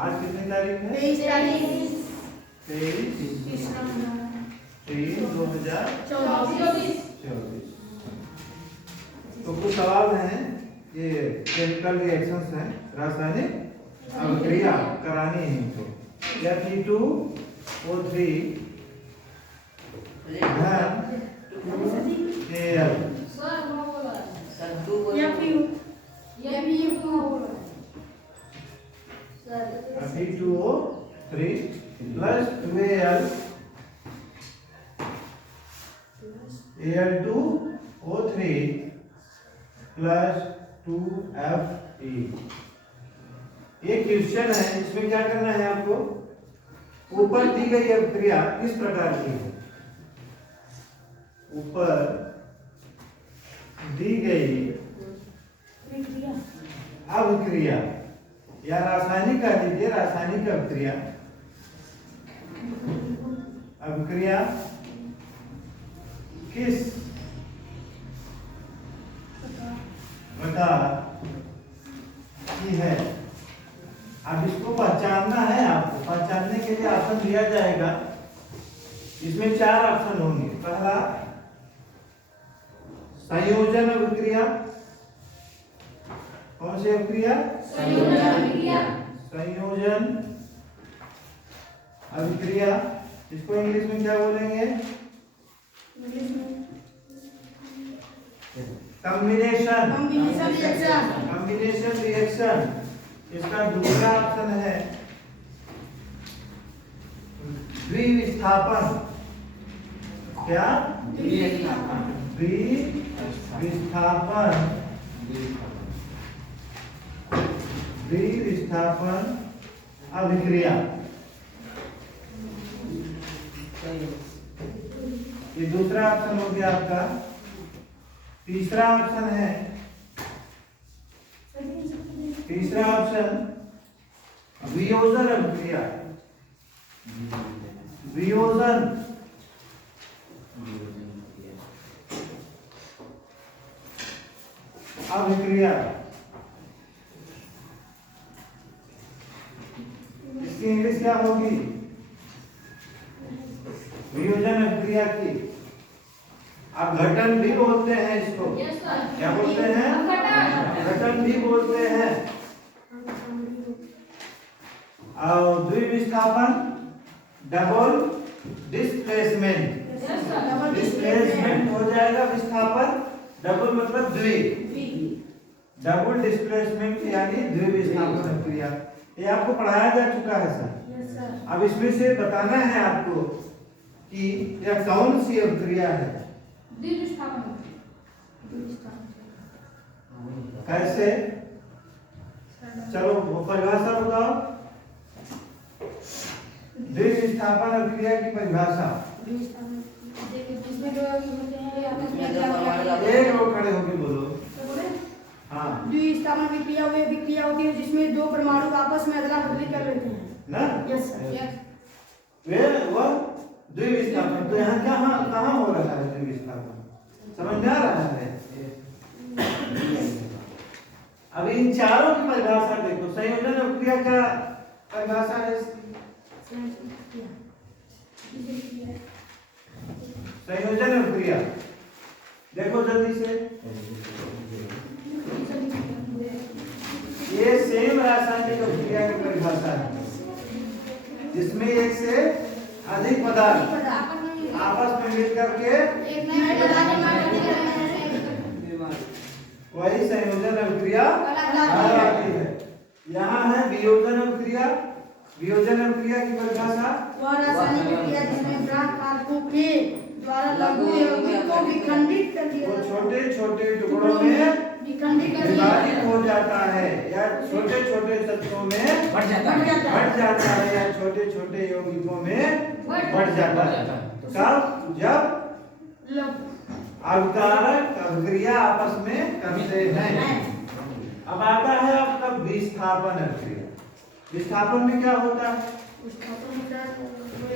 आज कितनी तारीख है? 23 तारीख 23/3/2024। तो कुछ सवाल हैं, ये केमिकल रिएक्शंस हैं, रासायनिक अभिक्रिया करानी है इनको। Fe2O3 Al Fe2O3 plus 2Al Al2O3 plus 2Fe। ये क्वेश्चन है, इसमें क्या करना है आपको? ऊपर दी गई अभिक्रिया किस प्रकार की है? ऊपर दी गई अभिक्रिया या रासायनिक कह दीजिए, रासायनिक अभिक्रिया, अभिक्रिया किस प्रकार की है? अब इसको पहचानना है आपको। पहचानने के लिए ऑप्शन दिया जाएगा, इसमें 4 ऑप्शन होंगे। पहला संयोजन अभिक्रिया। कौन सी अभिक्रिया? संयोजन अभिक्रिया। इसको इंग्लिश में क्या बोलेंगे? Combination reaction. इसका दूसरा ऑप्शन है द्विविस्थापन। क्या? द्विविस्थापन अभिक्रिया। ये दूसरा ऑप्शन हो गया आपका। तीसरा ऑप्शन है, तीसरा ऑप्शन वियोजन अभिक्रिया। वियोजन अभिक्रिया। इसकी इंग्लिश क्या होगी? वियोजन अभिक्रिया की अपघटन भी बोलते हैं इसको। क्या बोलते हैं? अपघटन भी बोलते हैं। और द्विविस्थापन डबल डिस्प्लेसमेंट। डिस्प्लेसमेंट हो जाएगा विस्थापन, डबल मतलब द्वि, डबल डिस्प्लेसमेंट यानी द्विविस्थापन अभिक्रिया। ये आपको पढ़ाया जा चुका है सर। अब इसमें से बताना है आपको कि यह कौन सी अभिक्रिया है। कैसे? चलो वो परिभाषा बताओ। द्विविस्थापन अभिक्रिया की परिभाषा। एक लोग खड़े होकर बोलो। हाँ, द्विविस्थापन अभिक्रिया वो अभिक्रिया होती है जिसमें दो परमाणु आपस में अदला बदली कर लेते हैं ना? Yes sir. वो द्विविस्थापन। तो यहाँ कहाँ हो रहा है द्विविस्थापन? समझ में आ रहा है? अब इन चारों की परिभाषा देखो। संयोजन अभिक्रिया का परिभाषा है संयोजन अभिक्रिया। देखो जल्दी से, ये सेम रासायनिक अभिक्रिया की परिभाषा है जिसमें एक से अधिक पदार्थ आपस में मिलकर के वही संयोजन अभिक्रिया कहलाती है। यहाँ है वियोजन अभिक्रिया। वियोजन अभिक्रिया की परिभाषा वह रासायनिक अभिक्रिया जिसमें बृहत कारकों के द्वारा लघु यौगिक को विखंडित कर दिया वो छोटे छोटे टुकड़ों में विभाजित हो जाता है या छोटे छोटे तत्वों में बढ़ जाता है या छोटे छोटे यौगिकों में बढ़ जाता है। कब? जब अभिकारक अभिक्रिया आपस में करते हैं। अब आता है आपका विस्थापन अभिक्रिया। विस्थापन में क्या होता है?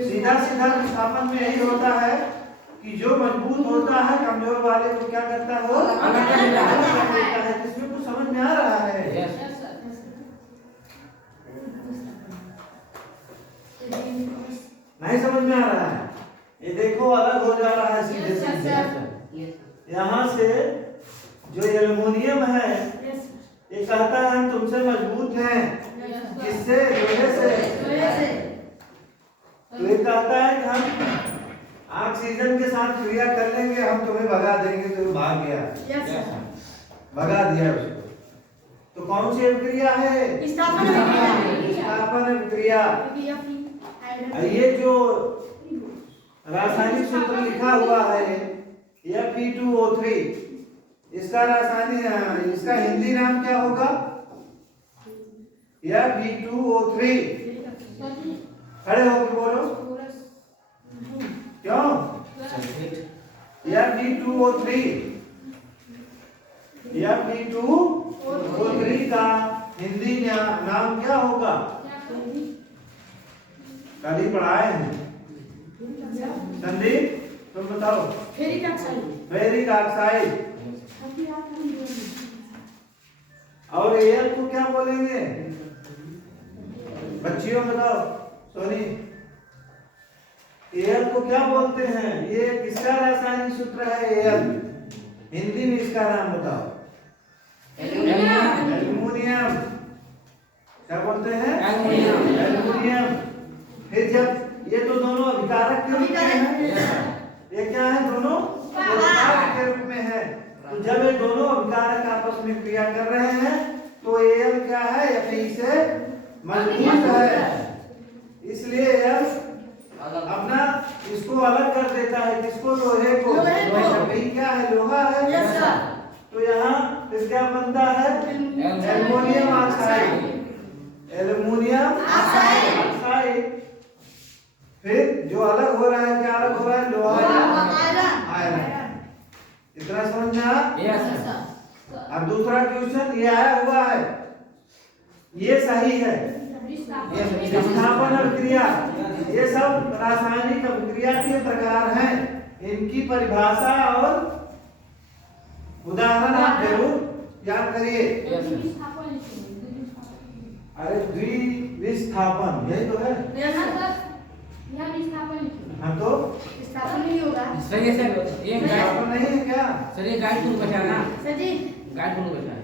सीधा सीधा विस्थापन में यही होता है कि जो मजबूत होता है कमजोर वाले को क्या करता है? वो अलग कर देता है। इसमें कुछ समझ में आ रहा है? एल्युमिनियम है, यस ये कहता है हम तुमसे मजबूत हैं, किससे? लोहे से। तो ये कहता है कि हम ऑक्सीजन के साथ क्रिया कर लेंगे, हम तुम्हें भगा देंगे। तो वो भाग गया, भगा दिया उसको। तो कौन सी अभिक्रिया है? विस्थापन अभिक्रिया। ये जो रासायनिक सूत्र लिखा हुआ है Fe2O3, इसका रासायनिक, इसका हिंदी नाम क्या होगा? Fe2O3। खड़े होकर बोलो, क्यों? Fe2O3, Fe2O3 का हिंदी नाम क्या होगा? कल ही पढ़ाए हैं। संदीप तुम बताओ। Ferric oxide. और एयर को क्या बोलेंगे बच्चियों? बताओ सोनी, एयर को क्या बोलते हैं? ये किसका रासायनिक सूत्र है? एयर। हिंदी में इसका नाम बताओ। एल्युमिनियम। क्या बोलते हैं? एल्युमिनियम। फिर जब ये तो दोनों अभिकारक के रूप में है, ये क्या है? दोनों अभिकारक के रूप में है। तो जब ये दोनों अभिकारक आपस में क्रिया कर रहे हैं तो एयर क्या है? Fe से मजबूत है, इसलिए एयर अपना इसको अलग कर देता है। किसको? लोहे को। Fe क्या है? लोहा है। तो यहाँ फिर क्या बनता है? Aluminium oxide. Aluminium oxide. फिर जो अलग हो रहा है, क्या अलग हो रहा है? लोहा आयरन। इतना समझ में आया? अब दूसरा क्वेश्चन ये आया हुआ है, ये सही है। विस्थापन अभिक्रिया, ये सब रासायनिक अभिक्रिया के प्रकार हैं। इनकी परिभाषा और उदाहरण आप जरूर याद करिए। अरे द्विविस्थापन यही तो है। हाँ तो विस्थापन नहीं होगा। सर ये विस्थापन नहीं है क्या? सर ये गाइड को बचाना, सर जी गाइड को बचाना।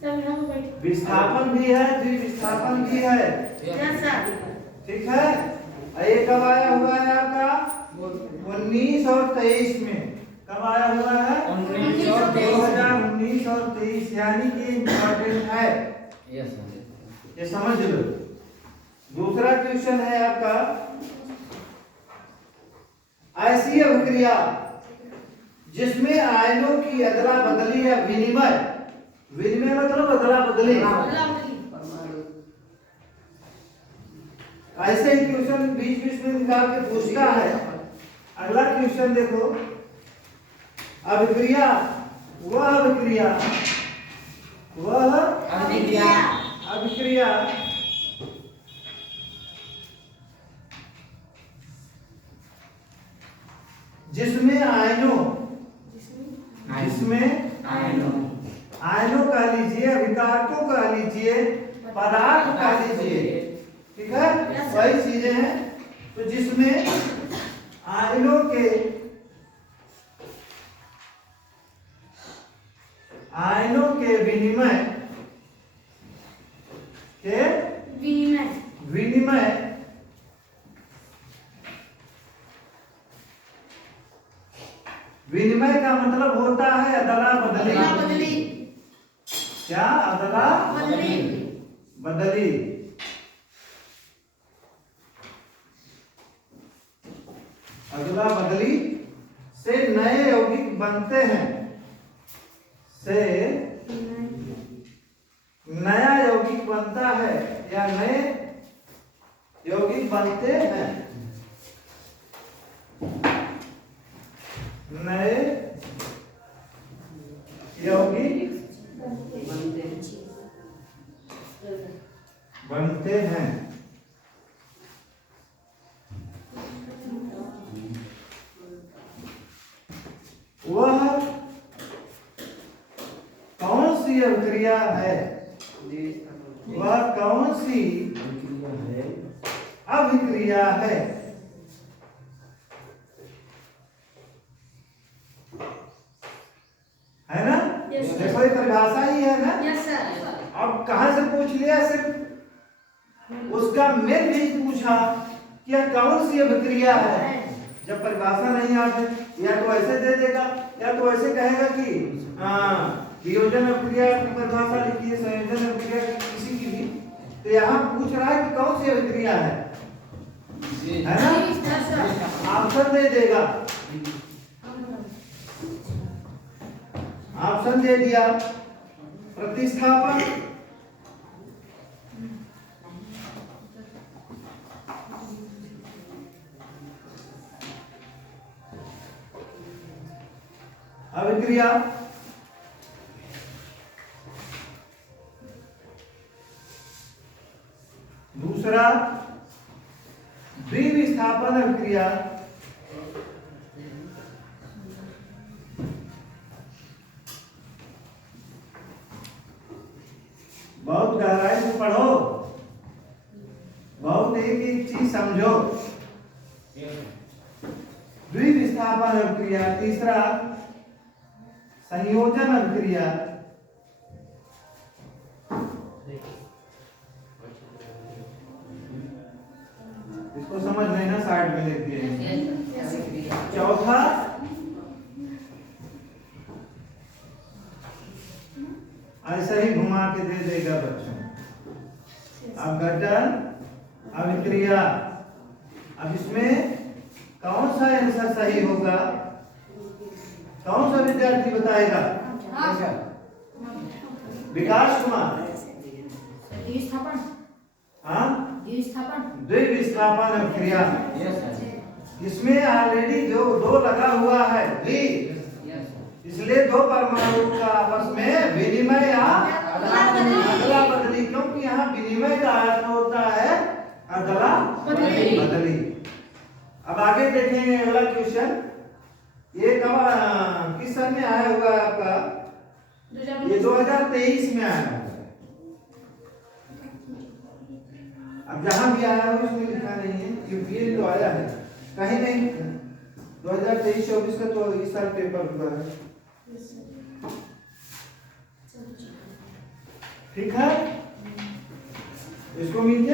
सर यहाँ पर बैठ। विस्थापन भी है, द्विविस्थापन भी है। Yes sir. ठीक है। ये कब आया हुआ है आपका? 19 और 23 में। कब आया हुआ है? 19 और 23, यानी कि इम्पोर्टेंट है, यस सर। ये समझ लो। दूसरा क्वेश्चन है आपका, ऐसी अभिक्रिया जिसमें आयनों की अदला बदली या विनिमय, विनिमय मतलब अदला बदली। ऐसे ही क्वेश्चन बीच बीच में निकाल के पूछता है। अगला क्वेश्चन देखो, अभिक्रिया, वह अभिक्रिया जिसमें आयनों कह लीजिए, अभिकारकों कह लीजिए, पदार्थ कह लीजिए, ठीक है, वही चीजें हैं। तो जिसमें आयनों के विनिमय विनिमय का मतलब होता है अदला बदली। क्या? अदला बदली। अदला बदली से नए यौगिक बनते हैं, से नया यौगिक बनता है या नए यौगिक बनते हैं, नए यौगिक बनते हैं। वह कौन सी अभिक्रिया है? वह कौन सी अभिक्रिया है? है ना? देखो ये परिभाषा ही है ना। Yes sir. अब कहाँ से पूछ लिया, सिर्फ उसका मेन भी पूछा कि यह कौन सी अभिक्रिया है। जब परिभाषा नहीं आती, या तो ऐसे दे देगा या तो ऐसे कहेगा कि वियोजन अभिक्रिया की परिभाषा लिखिए, संयोजन अभिक्रिया की किसी की भी। तो यहाँ पूछ रहा है कि कौन सी अभिक्रिया है ना। ऑप्शन दे देगा, ऑप्शन दे दिया। प्रतिस्थापन, अभिक्रिया, दूसरा द्विविस्थापन अभिक्रिया, बहुत गहराई से पढ़ो, बहुत एक एक चीज समझो। द्विविस्थापन अभिक्रिया, तीसरा संयोजन अभिक्रिया, इसको समझ लेना, साइड में लिख दिए। चौथा ऐसा ही घुमा के दे देगा बच्चों। अपघटन अभिक्रिया, अब इसमें कौन सा आंसर सही होगा, कौन सा विद्यार्थी बताएगा? विकास कुमार। द्विस्थापन। हाँ, द्विस्थापन। द्विविस्थापन अभिक्रिया, इसमें ऑलरेडी जो दो लगा हुआ है द्वि, इसलिए दो परमाणु का आपस में विनिमय या अदला बदली, क्योंकि यहाँ विनिमय का अर्थ होता है अदला बदली। अब आगे देखेंगे अगला क्वेश्चन। ये कब किस सन में आया हुआ है आपका? ये 2023 में आया हुआ है। अब जहां भी आया हो उसमें लिखा नहीं है, यूपीए तो आया है कहीं नहीं। 2023-24 का तो इस साल पेपर हुआ है। ठीक है, इसको मीन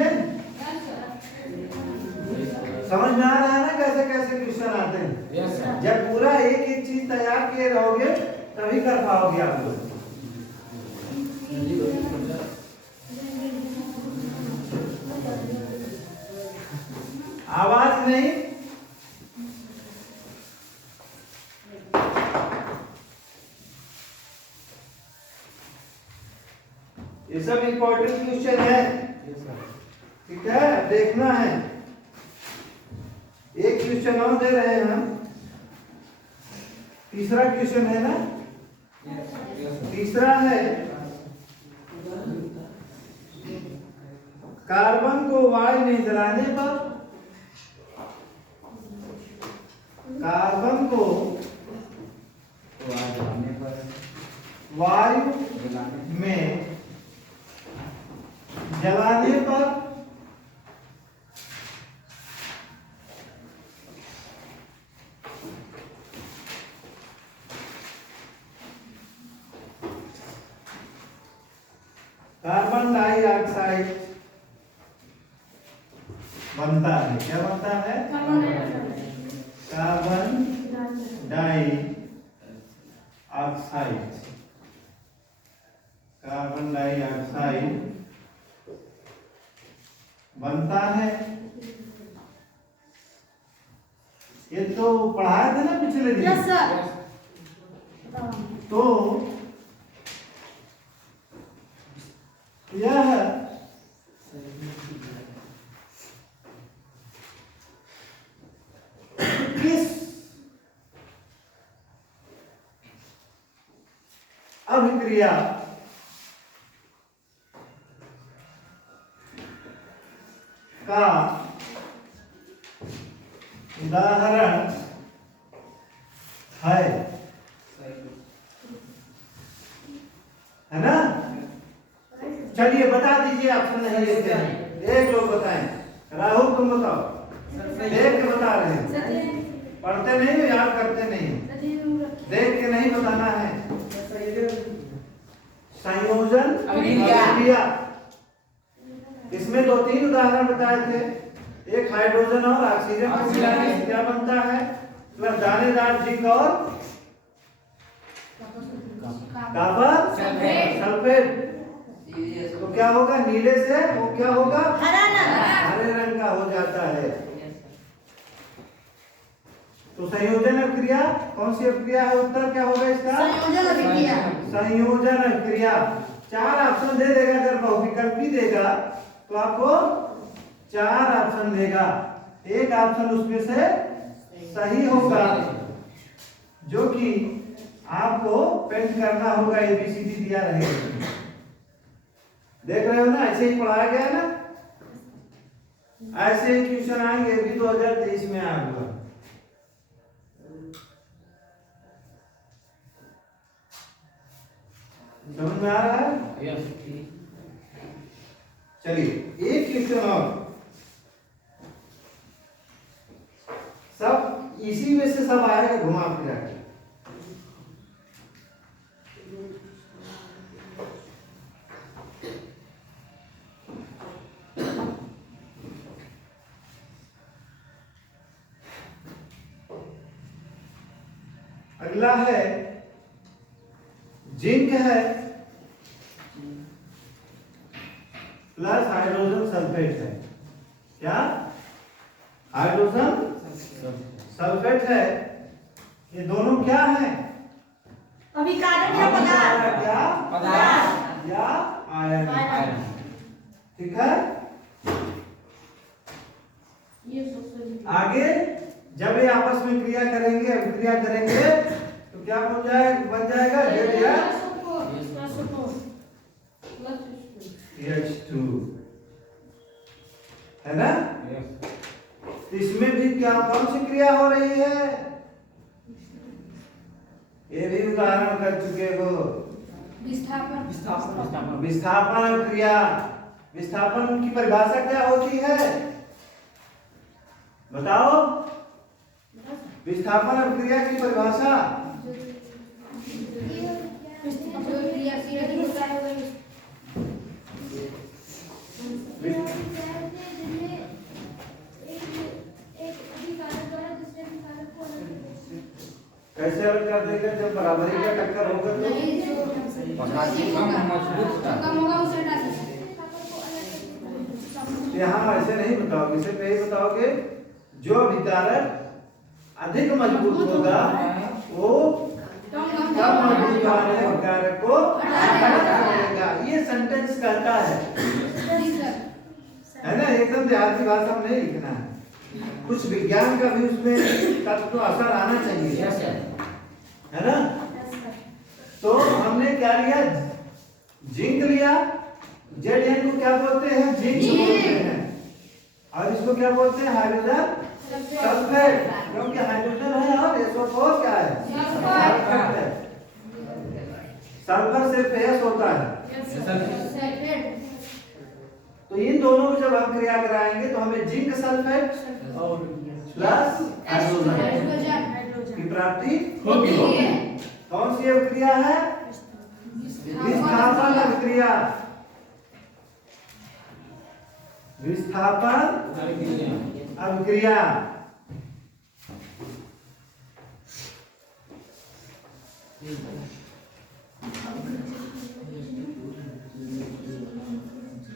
समझ में आ रहा है ना कैसे कैसे क्वेश्चन आते हैं। जब पूरा एक एक चीज तैयार किए रहोगे तभी कर पाओगे आप लोग। आवाज नहीं, ये सब इंपॉर्टेंट क्वेश्चन है, ठीक है, देखना है। एक क्वेश्चन और दे रहे हैं हम, तीसरा क्वेश्चन है ना। तीसरा है कार्बन को वायु में जलाने पर, कार्बन को वायु में जलाने पर कार्बन डाइऑक्साइड बनता है। क्या बनता है? कार्बन डाइऑक्साइड, कार्बन डाइऑक्साइड बनता है। ये तो पढ़ाया था ना पिछले दिन। Yes sir. तो यह किस अभिक्रिया का उदाहरण है ना? चलिए बता दीजिए, ऑप्शन नहीं लेते हैं, एक लोग बताएं। राहुल तुम बताओ, देख के बता रहे हैं, पढ़ते नहीं हो, याद करते नहीं, देख के नहीं बताना है। संयोजन अभिक्रिया। अभिक्रिया। इसमें 2-3 उदाहरण बताए थे। एक हाइड्रोजन और ऑक्सीजन का मिलाकर क्या बनता है, मतलब दानेदार जिंक और कॉपर सल्फेट। तो क्या होगा, नीले से वो क्या होगा, हरे रंग का हो जाता है। तो संयोजन अभिक्रिया कौन सी अभिक्रिया है, उत्तर क्या होगा इसका, संयोजन अभिक्रिया। संयोजन अभिक्रिया। 4 ऑप्शन दे देगा, अगर बहुविकल्पी देगा तो आपको 4 ऑप्शन देगा, एक ऑप्शन उसमें से सही होगा, जो कि आपको पेंट करना होगा, ABCD दिया रहेगा। देख रहे हो ना, ऐसे ही पढ़ाया गया ना, ऐसे ही क्वेश्चन आएंगे भी 2023 में आया हुआ। समझ में आ रहा है? यस। चलिए एक क्वेश्चन और, सब इसी में से सब आएगा घुमा फिरा के। अगला है जिंक है प्लस हाइड्रोजन सल्फेट है। क्या, हाइड्रोजन सल्फेट है, ये दोनों क्या है, अभिकारक या पदार्थ। क्या पदार्थ या आयन। आयरन। ठीक है। आगे जब ये आपस में क्रिया करेंगे, अभिक्रिया करेंगे, तो क्या बन जाएगा जेड या H2, है ना। यस। इसमें भी क्या कौन सी क्रिया हो रही है, ये भी उदाहरण कर चुके हो, विस्थापन। विस्थापन क्रिया। विस्थापन की परिभाषा क्या होती है, बताओ, विस्थापन अभिक्रिया की परिभाषा। कैसे अलग कर देगा, जब बराबरी का टक्कर होगा तो यहाँ ऐसे नहीं बताओगे, सिर्फ यही बताओगे जो अभिकारक अधिक मजबूत होगा वो कम मजबूत वाले अभिकारक को हटाएगा। ये सेंटेंस कहता है ना, एकदम देहाती भाषा में नहीं लिखना है, कुछ विज्ञान का भी उसमें तत्व तो असर आना चाहिए, है ना। तो हमने क्या लिया, जिंक लिया, जेड को क्या बोलते हैं, जिंक बोलते हैं, और इसको क्या बोलते हैं, हाइड्रोजन सल्फेट, क्योंकि हाइड्रोजन है और SO4 क्या है, सल्फेट है। सल्फर से पेश होता है। तो इन दोनों को जब हम क्रिया कराएंगे तो हमें जिंक सल्फेट प्लस हाइड्रोजन की प्राप्ति होगी। कौन सी अभिक्रिया है, विस्थापन अभिक्रिया। विस्थापन अभिक्रिया।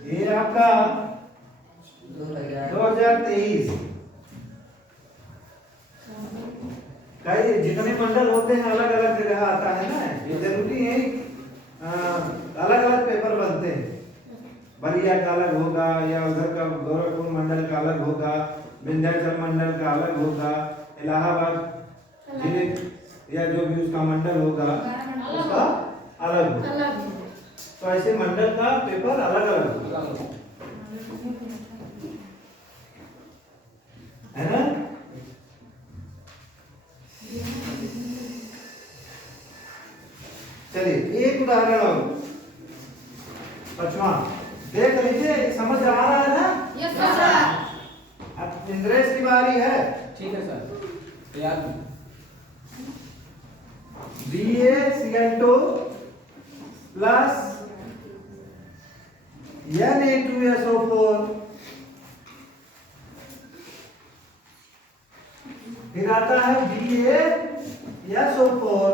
ये आपका 2023 कई जितने मंडल होते हैं अलग अलग जगह आता है ना, ये जरूरी है अलग अलग पेपर बनते हैं। बलिया का अलग होगा, या उधर का गोरखपुर मंडल का अलग होगा, विंध्याचल मंडल का अलग होगा, इलाहाबाद जिले या जो भी उसका मंडल होगा उसका अलग होगा। तो ऐसे मंडल का पेपर अलग अलग होगा, है ना। चलिए एक उदाहरण और, 5वां देख लीजिए, समझ आ रहा है ना। Yes sir. अब इंद्रेश की बारी है। ठीक है सर, तैयार। BaCl2 प्लस Na2SO4, फिर आता है BaSO4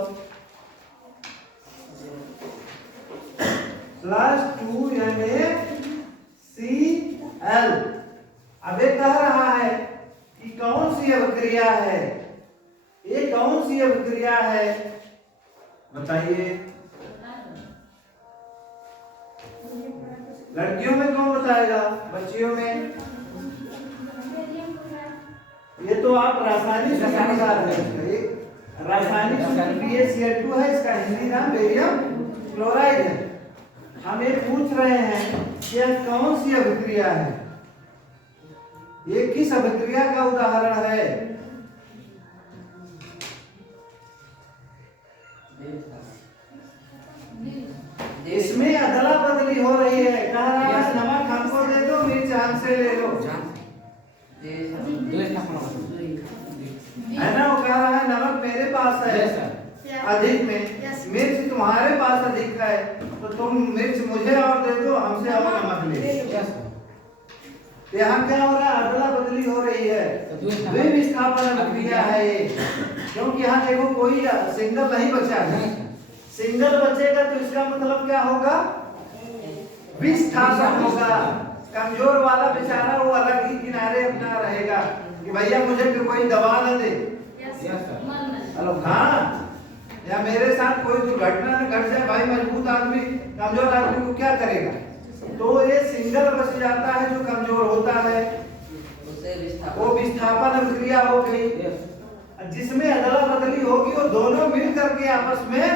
प्लस 2NaCl। अब ये कह रहा है कि कौन सी अभिक्रिया है, ये कौन सी अभिक्रिया है बताइए। लड़कियों में कौन बताएगा, बच्चियों में? ये तो आप रासायनिक बता रहे हैं। रासायनिक सूत्र BaCl2 है, इसका हिंदी नाम बेरियम क्लोराइड है। हम ये पूछ रहे हैं कि यह कौन सी अभिक्रिया है, ये किस अभिक्रिया का उदाहरण है? इसमें अदला बदली हो रही है, कह रहा है नमक हमको दे दो, मिर्च हमसे ले लो, है ना? वो कह रहा है नमक मेरे पास है अधिक में, मिर्च तुम्हारे पास अधिक है, तो तुम मिर्च मुझे और दे दो, हमसे और नमक ले लो। यहाँ क्या हो रहा है, अदला बदली हो रही है, द्विविस्थापन अभिक्रिया है ये। क्योंकि यहाँ देखो कोई सिंगल नहीं बचा है, सिंगल बचेगा तो इसका मतलब क्या होगा, विस्थापन होगा। कमजोर वाला बेचारा वो अलग ही किनारे अपना रहेगा कि भैया मुझे फिर कोई दबा न दे। हेलो, हाँ, या मेरे साथ कोई दुर्घटना न घट जाए, भाई मजबूत आदमी कमजोर आदमी को क्या करेगा? तो ये सिंगल बच जाता है, जो कमजोर होता है वो विस्थापन अभिक्रिया हो गई। जिसमें अदला बदली होगी वो दोनों मिल करके आपस में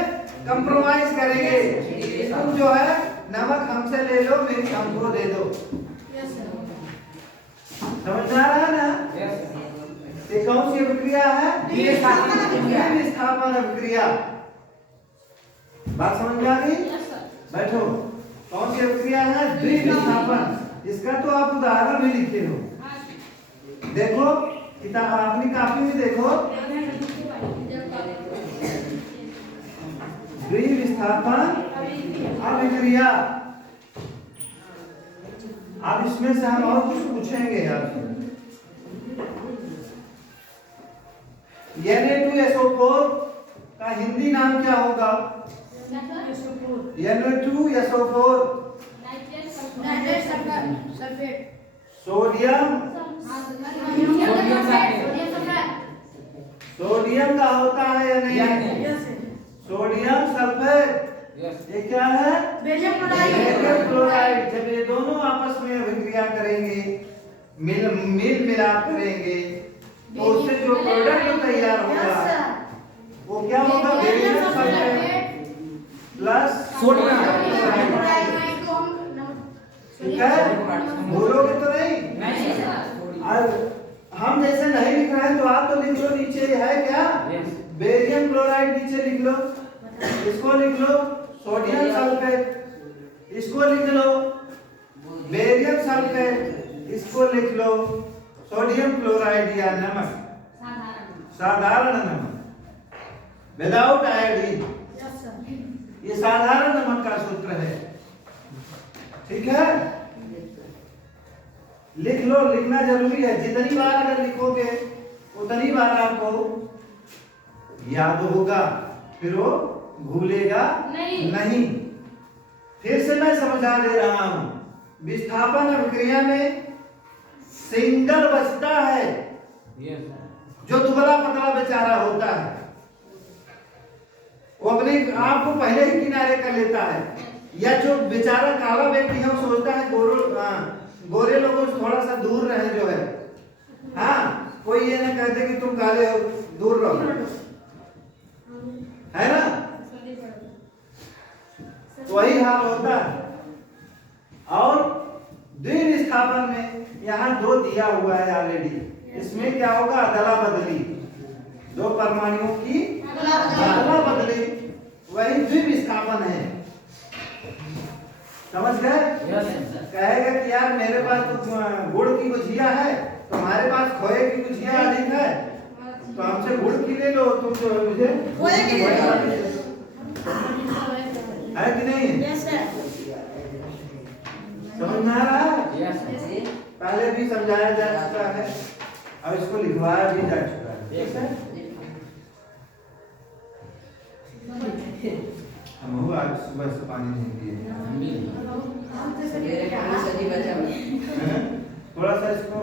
कंप्रोमाइज करेंगे। तुम जो है नमक हमसे ले लो, मिर्च हमको दे दो। समझ में आ रहा है ना? ये कौन सी अभिक्रिया है? विस्थापन अभिक्रिया। बात समझ में आ गई? बैठो। कौन सी अभिक्रिया है? द्विविस्थापन। इसका तो आप उदाहरण भी लिखे हो, देखो किताब अपनी कॉपी में देखो। द्विविस्थापन अभिक्रिया। अब इसमें से हम और कुछ पूछेंगे आपसे। Na2SO4 का हिंदी नाम क्या होगा? Na2SO4 सोडियम सोडियम का होता है या नहीं? सोडियम सल्फेट, ये क्या है? Barium chloride. जब ये दोनों आपस में अभिक्रिया करेंगे, मिलाप करेंगे, तो उससे जो प्रोडक्ट तैयार होगा वो क्या होगा? Barium sulphate plus sodium chloride. ठीक है, भूलोगे तो नहीं? और हम जैसे नहीं लिख रहे हैं तो आप तो लिख लो, नीचे है क्या? बेरियम क्लोराइड नीचे लिख लो, इसको लिख लो सोडियम सल्फेट, इसको लिख लो बेरियम सल्फेट, इसको लिख लो सोडियम क्लोराइड या नमक, साधारण नमक, विदाउट आयोडीन। ये साधारण नमक का सूत्र है। ठीक है, लिख लो, लिखना जरूरी है। जितनी बार अगर लिखोगे उतनी बार आपको याद होगा, फिर वो भूलेगा नहीं। फिर से मैं समझा दे रहा हूं, विस्थापन अभिक्रिया में सिंगल बचता है, जो दुबला पतला बेचारा होता है वो अपने आप को पहले ही किनारे कर लेता है, या जो बेचारा काला व्यक्ति है वो सोचता है गोरे लोगों से थोड़ा सा दूर रहे जो है। हाँ, कोई ये ना कहते कि तुम काले हो, दूर रहो, है ना? तो वही हाल होता है। और द्विविस्थापन में यहाँ दो दिया हुआ है ऑलरेडी, इसमें क्या होगा? अदला बदली, दो परमाणुओं की अदला बदली, वही द्विविस्थापन है। समझ गए? कहेगा कि यार मेरे पास तो गुड़ की गुजिया है, तुम्हारे पास खोए की गुजिया अधिक है, तो हमसे गुड़ की ले लो, तुम जो है मुझे है कि नहीं? समझ में आ रहा है? Yes sir. पहले भी समझाया जा चुका है, अब इसको लिखवाया भी जा चुका है। ठीक है, हम आज सुबह से पानी नहीं पिए हैं? थोड़ा सा इसको